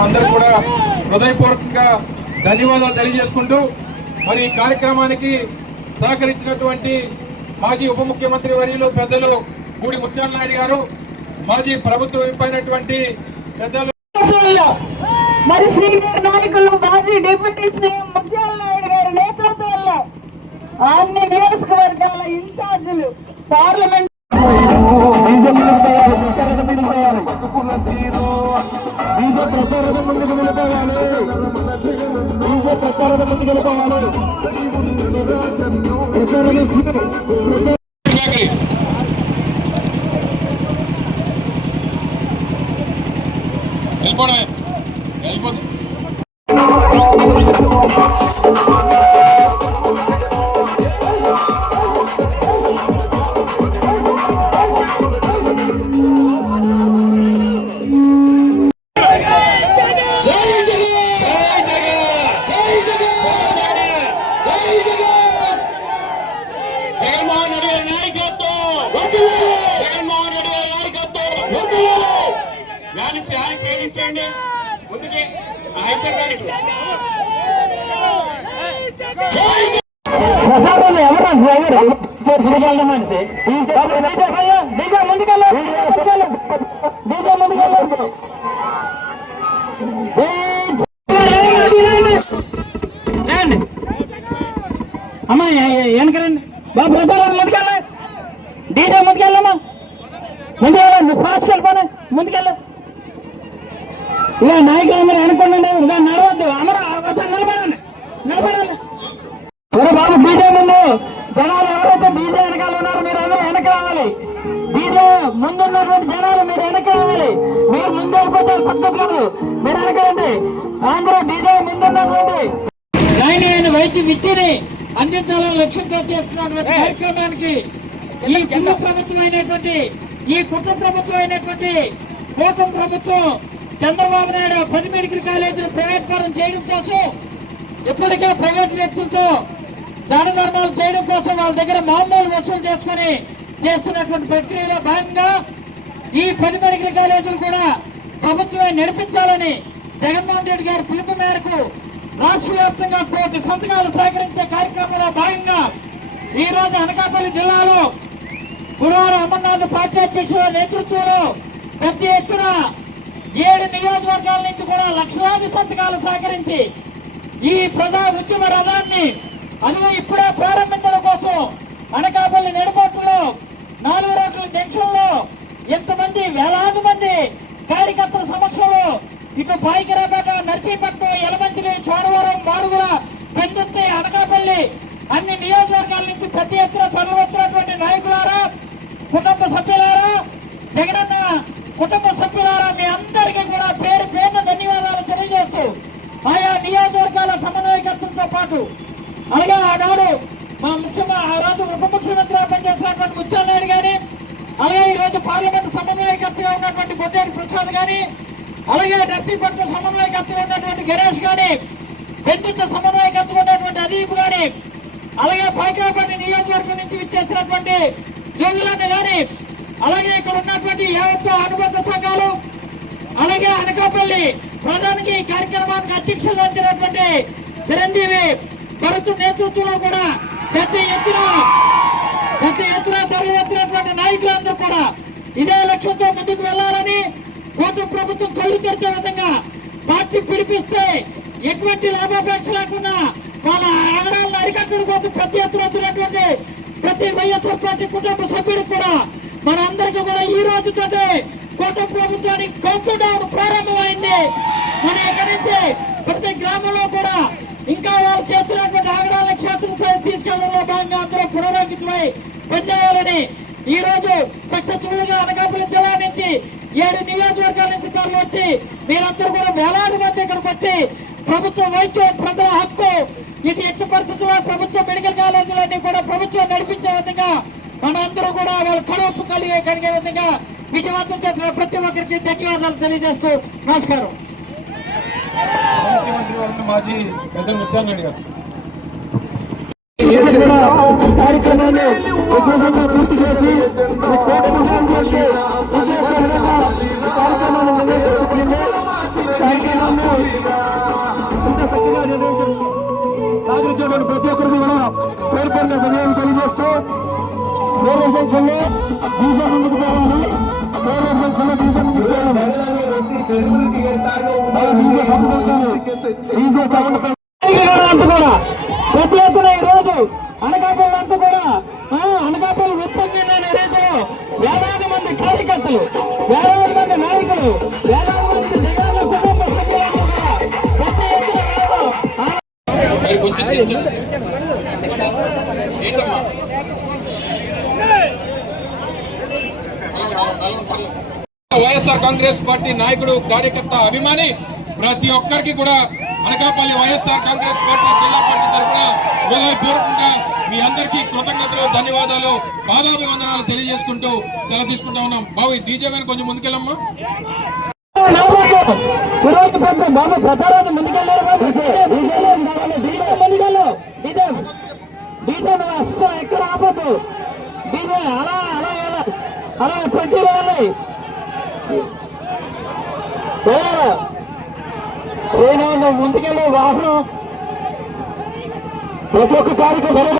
అందరూ కూడా హృదయపూర్వకంగా ధన్యవాదాలు తెలియజేసుకుంటూ మరి ఈ కార్యక్రమానికి సహకరించినటువంటి మాజీ ఉప ముఖ్యమంత్రి వర్యులు పెద్దలు గూడి ముత్యాల నాయుడు గారు మాజీ ప్రభుత్వం అయినటువంటి పెద్దలు మరి సీనియర్ నాయకులు మాజీ డిప్యూటీ సీఎం ముత్యాల నాయుడు గారి నేతృత్వంలో అన్ని నియోజకవర్గాల ఇన్ఛార్జీలు పార్లమెంట్ ప్రచారం ముందుకు వెళ్ళిపోవాలి బీజే ప్రచారం ముందుకు వెళ్ళిపోవాలి ప్రచారం నాగరి. దాన్ని ప్లాన్ ఏమిచ్చండి ముందుకి హైదరాబాద్ గారికి ప్రచారంలో ఎవరు డ్రైవర్ శ్రీకాంత మనిషి డీజే ముందుకెళ్ళి డీజే ముందుకెళ్ళి అమ్మా వెనకరండి బాబు ప్రసాదం ముందుకెళ్ళి డీజే ముందుకెళ్ళమ్మా ముందుకెళ్ళ నువ్వు ఫాస్ట్ వెళ్ళిపోనా ముందుకెళ్ళు ఇలా నాయకులు అందరూ అనుకోండి ఇలా నడవద్దు. అమర నిలబడండి. నిలబడండి. ఒరే బాబు డీజే ముందు. జనాలు ఎవరైతే డీజే వెనకాల ఉన్నారో మీరు అందరూ వెనక రావాలి. డీజే ముందు ఉన్నటువంటి జనాలు మీరు వెనక రావాలి. మీరు ముందు వెళ్ళిపోతారు పద్ధతి కాదు మీరు వెనక రండి. అందరూ డీజే ముందు ఉన్నటువంటి నాయన వైద్య విద్యని అందించాలని లక్ష్యంతో చేస్తున్నటువంటి కార్యక్రమానికి ఈ కుటుంబ ప్రభుత్వం అయినటువంటి ఈ కుటుంబ ప్రభుత్వం అయినటువంటి కూటమి ప్రభుత్వం చంద్రబాబు నాయుడు పది మెడికల్ కాలేజీలు ప్రైవేట్ చేయడం కోసం ఇప్పటికే ప్రైవేట్ వ్యక్తులతో దాన ధర్మాలు చేయడం కోసం వాళ్ళ దగ్గర మామూలు వసూలు చేసుకుని చేస్తున్నటువంటి ప్రక్రియలో భాగంగా ఈ పది మెడికల్ కాలేజీలు కూడా ప్రభుత్వమే నడిపించాలని జగన్మోహన్ రెడ్డి గారి పిలుపు మేరకు రాష్ట్ర వ్యాప్తంగా కోటి సంతకాలు సేకరించే కార్యక్రమంలో భాగంగా ఈ రోజు అనకాపల్లి జిల్లాలో గురువారం అమర్నాథ్ పార్టీ అధ్యక్షుల నేతృత్వంలో పెద్ద ఎత్తున ఏడు నియోజకవర్గాల నుంచి కూడా లక్షలాది సంతకాలు సేకరించి ఈ ప్రజా ఉద్యమ రథాన్ని అదిగో ఇప్పుడే ప్రారంభించడం కోసం అనకాపల్లి నడిపట్టులో నాలుగు రోడ్ల జంక్షన్లో ఎంతమంది వేలాది మంది కార్యకర్తల సమక్షంలో ఇటు పాయికిరాపేట నర్సీపట్నం ఎలమంచిలి చోడవరం మాడుగుల పెందుర్తి అనకాపల్లి అన్ని నియోజకవర్గాల నుంచి ప్రతి ఎత్తున తరలివచ్చినటువంటి నాయకులారా కుటుంబ సభ్యులారా జగనన్న కుటుంబ సభ్యులారా మీ అందరూ కూడా పేరు పేరున ధన్యవాదాలు తెలియజేస్తూ ఆయా నియోజకవర్గాల సమన్వయకర్తలతో పాటు అలాగే ఆనాడు మా ముఖ్యమంత్రి ఆ రోజు ఉప ముఖ్యమంత్రిగా పనిచేసినటువంటి ముత్యాలనాయుడు కానీ అలాగే ఈరోజు పార్లమెంట్ సమన్వయకర్తగా ఉన్నటువంటి బొడ్డేటి ప్రసాద్ కానీ అలాగే నర్సీపట్నం సమన్వయకర్తగా ఉన్నటువంటి గణేష్ గాని పెంచుత సమన్వయకర్తగా ఉన్నటువంటి అదీప్ కానీ అలాగే పైకాపల్లి నియోజకవర్గం నుంచి విచ్చేసినటువంటి జోగులన్నీ కానీ అలాగే ఇక్కడ ఉన్నటువంటి యావత్తు అనుబంధ సంఘాలు అలాగే అనకాపల్లి ప్రధానికి కార్యక్రమానికి అధ్యక్షులు వహించినటువంటి చిరంజీవి భరత్ నేతృత్వంలో కూడా పెద్ద ఎత్తున పెద్ద ఎత్తున తరలివచ్చినటువంటి నాయకులందరూ కూడా ఇదే లక్ష్యంతో ముందుకు వెళ్ళాలని కోట ప్రభుత్వం కళ్ళు తెరిచే విధంగా పార్టీ పిలిపిస్తే ఎటువంటి లాభాపేక్ష లేకుండా వాళ్ళ ఆగడాలను అరికట్టడం కోసం ప్రతి ఎత్తున వస్తున్నటువంటి ప్రతి వైఎస్ఆర్ పార్టీ కుటుంబ సభ్యుడికి కూడా మనందరికీ కూడా ఈ రోజుతోటే కోట ప్రభుత్వానికి కౌంట్ డౌన్ ప్రారంభమైంది. మన ఇక్కడి నుంచి ప్రతి గ్రామంలో కూడా ఇంకా వాళ్ళు చేస్తున్నటువంటి ఆగడాల క్షేత్ర తీసుకెళ్ళడంలో భాగంగా అందరూ పునరాంకితమై పనిచేయాలని ఈ రోజు సక్సెస్ఫుల్గా అనకాపల్లి జిల్లా నుంచి ఏడు నియోజకవర్గాల నుంచి తరలి వచ్చి మీరందరూ కూడా వేలాది మంది ఇక్కడికి వచ్చి ప్రభుత్వ వైద్యం ప్రజల హక్కు ఇది ఎట్టి పరిస్థితుల్లో ప్రభుత్వ మెడికల్ కాలేజీలన్నీ కూడా ప్రభుత్వం నడిపించే విధంగా మనందరూ కూడా వాళ్ళ కడుపు కలిగే కలిగే విధంగా విజయవంతం చేసిన ప్రతి ఒక్కరికి ధన్యవాదాలు తెలియజేస్తూ నమస్కారం. మాజీ పెద్దలు ముత్యాల నాయుడు గారు కార్యక్రమాన్ని విజయవంతంగా పూర్తి చేసి ఈ కోట విజయం చేసి విజయవంతంగా ఈ కార్యక్రమాన్ని నిర్వహించబడింది. కార్యక్రమాన్ని ఇంత చక్కగా నిర్వహించారు సహకరించినటువంటి ప్రతి ఒక్కరికి కూడా పేరు పేరున ధన్యవాదాలు తెలియజేస్తూ ఫోర్ సెక్షన్లో డీజే ముందుకు పోవాలి ఫోర్ సెక్షన్లో డీజే ముందుకు పోవాలి కూడా ప్రతి ఒక్కరు ఈ రోజు అనకాపల్లి అంతా కూడా అనకాపల్లి ఉత్పత్తి అనే వేలాది మంది కార్యకర్తలు వేలాది మంది నాయకులు వేలాది మంది జగన్ కుటుంబ సభ్యులంతా వైఎస్ఆర్ కాంగ్రెస్ పార్టీ నాయకుడు కార్యకర్త అభిమాని ప్రతి ఒక్కరికి కూడా అనకాపల్లి వైఎస్ఆర్ కాంగ్రెస్ పార్టీ జిల్లా పార్టీ తరఫున హృదయపూర్వకంగా మీ అందరికీ కృతజ్ఞతలు ధన్యవాదాలు పాదాభివందనాలు తెలియజేసుకుంటూ సెలవు తీసుకుంటా ఉన్నాం బాబు డీజే మీద కొంచెం ముందుకెళ్ళమ్మా నవ్వకు. డీజే అలా అలా అలా అలా పెట్టి ముందుకెళ్ళే వాహనం. ప్రతి ఒక్క కార్యక్రమం